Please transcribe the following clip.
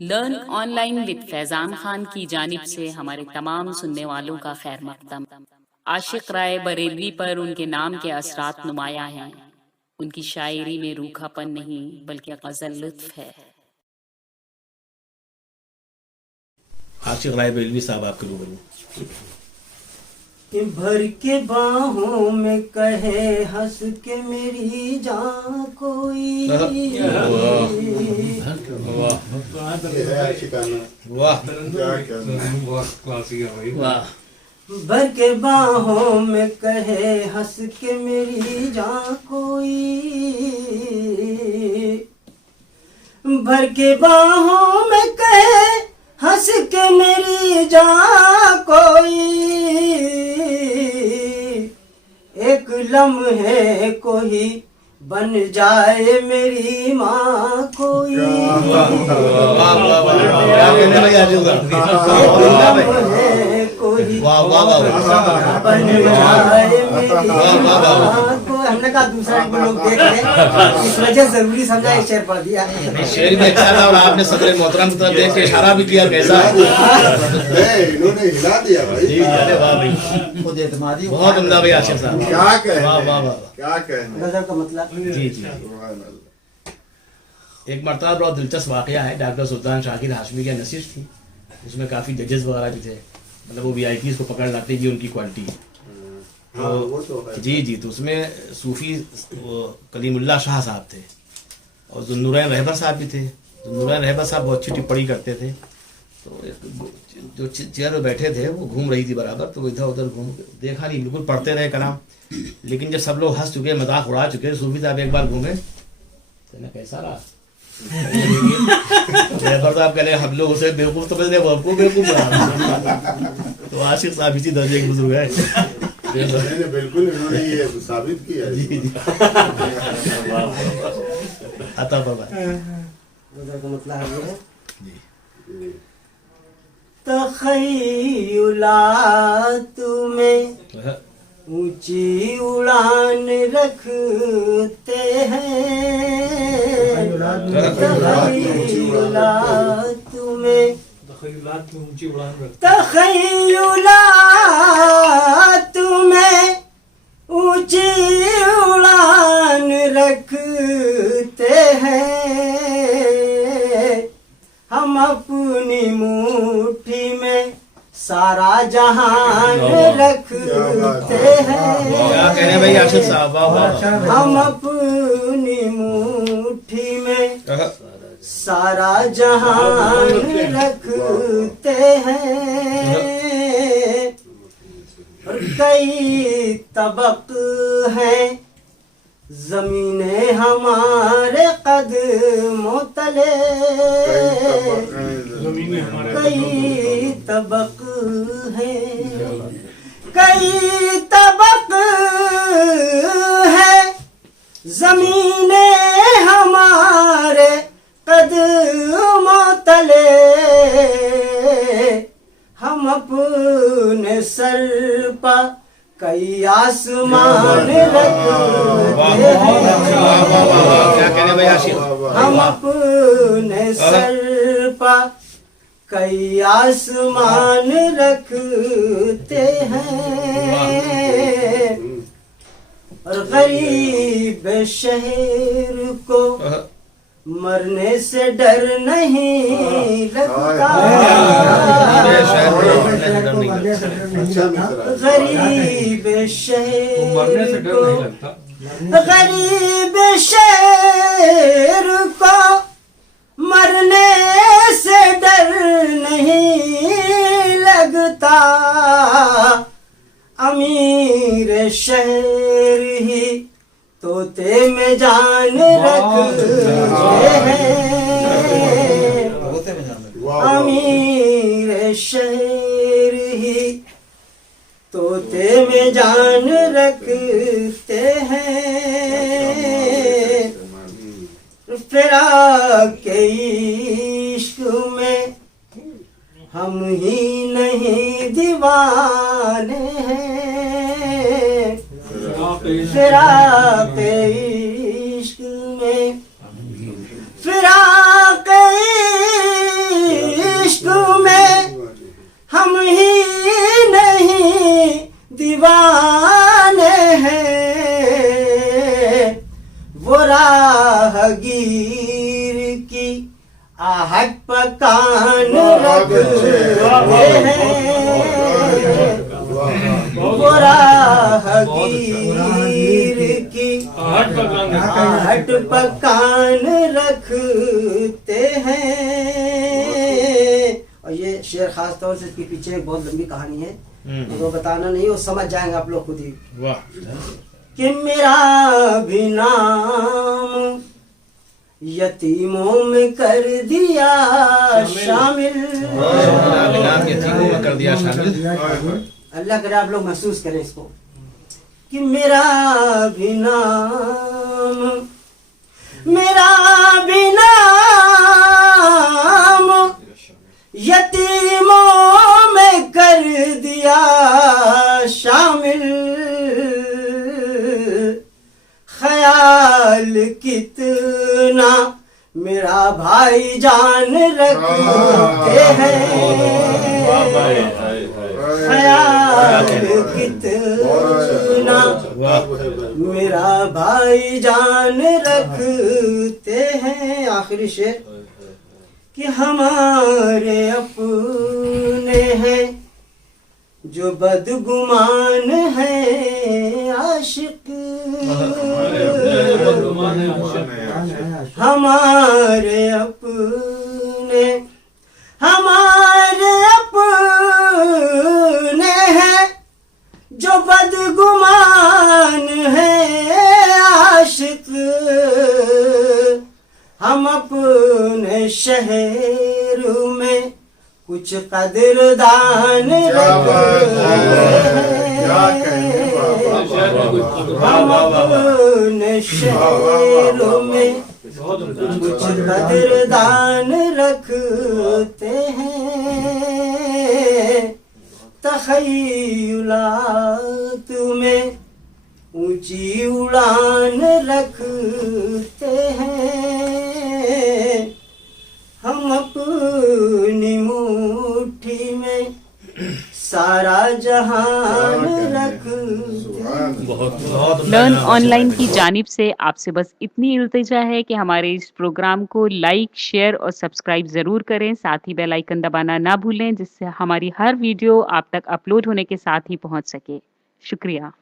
Learn online with Faizan Khan की जानिब से हमारे तमाम सुनने वालों का खैर मकदम। आशिक राय बरेलवी पर उनके नाम के असरात नुमाया हैं। उनकी शायरी में रूखापन नहीं बल्कि गजल लुत्फ है। आशिक राय बरेलवी साहब आपके रूबरू। कि भर के बाहों में कहे हंस के मेरी जान कोई, भर के बाहों में कहे हंस के मेरी जान कोई, भर के बाहों में कहे हंस के मेरी जान कोई, एक लम्हे कोई बन जाए मेरी माँ कोई, कोई बन जाए मेरी माँ को। हमने कहा दूसरा लोग देख रहे, इस वजह जरूरी समझा ये शेर पढ़ दिया। शेर भी अच्छा था और आपने सदर मोहतरम की तरफ देख के इशारा भी किया, कैसा इन्होंने हिला दिया भाई। जी अरे वाह भाई, खुद एतमादी बहुत उम्दा भाई आशिक साहब, क्या कहे, वाह वाह वाह, क्या कहे गजल का मतलब। जी जी। एक मरतबा बहुत दिलचस्प वाकया है, डॉक्टर सुल्तान शाकिर हाशमी की नशिश थी, उसमें काफ़ी जजेस वगैरह भी थे, मतलब वो वीआईपीज़ को पकड़ लाते ये उनकी क्वालिटी है। जी जी, तो उसमें सूफ़ी कलीमुल्लाह शाह साहब थे और ज़ुन्नुरैन रहबर साहब भी थे। ज़ुन्नुरैन रहबर साहब बहुत अच्छी टिप्पणी करते थे, तो जो चेयर में बैठे थे वो घूम रही थी बराबर, तो वो इधर उधर घूम देखा नहीं, बिल्कुल पढ़ते रहे कलाम। लेकिन जब सब लोग हंस चुके, मजाक उड़ा चुके, सूफी साहब एक बार घूमे, तो कैसा रहा रहबर साहब कह रहे हम लोग उसे बेवकूफ़ समझ रहे, वो हमको बेवकूफ़ बना। तो आशिक साहब इसी दर्जे के बुजुर्ग है। बिल्कुल इन्होंने ये साबित किया। जी जी आता बाबा गजल का मतलब है तख़य्युलात में ऊंची उड़ान रखते हैं, तख़य्युलात में ऊंची उड़ान रखते हैं, हम अपनी मुट्ठी में सारा जहान रखते हैं। क्या कह रहे भाई आशिक साहब, हम अपनी मुट्ठी में सारा जहान रखते हैं, और कई तबक हैं जमीने हमारे कदमों तले, कई तबक हैं, कई तबक है जमीने हमारे कदमों तले, हम अपने सर पर कई आसमान रखते हैं, हम अपने सर पर कई आसमान रखते हैं, और गरीब शहर को मरने से डर नहीं लगता, गरीब शहर को, गरीब शहर को मरने से डर नहीं लगता, अमीर शहर ही तोते में जान रखते हैं, अमीर शहर ही तोते में जान रखते हैं, फिराक के इश्क में हम ही नहीं दीवाने हैं, फिराक इश्क में, फिराक आहट पकान रखते हैं वो राहगीर की आहट पकान रखते हैं। और ये शेर खास तौर से इसके पीछे एक बहुत लंबी कहानी है, वो बताना नहीं, वो समझ जाएंगे आप लोग खुद ही। वाह। कि मेरा भी नाम यतीमों में कर दिया शामिल। नाम यतीमों में कर दिया शामिल। अल्लाह करे आप लोग महसूस करें इसको कि मेरा भी नाम यतीमों में कर दिया शामिल। ख्याल कितना मेरा भाई जान रखते हैं, ख्याल कितना मेरा भाई जान रखते हैं। आखिरी शेर कि हमारे अपने हैं जो बदगुमान है आशिक, हमारे अपने हैं जो बदगुमान है आशिक। हम अपने शहर में कुछ कदरदान रखते हैं, हम अपने शहर में कुछ कदरदान रखते हैं। तख़य्युलात में ऊंची उड़ान रखते हैं, हम अपनी मुट्ठी में सारा जहान रखते हैं। लर्न ऑनलाइन की जानिब से आपसे बस इतनी इल्तिजा है कि हमारे इस प्रोग्राम को लाइक, शेयर और सब्सक्राइब ज़रूर करें। साथ ही बेल आइकन दबाना ना भूलें, जिससे हमारी हर वीडियो आप तक अपलोड होने के साथ ही पहुंच सके। शुक्रिया।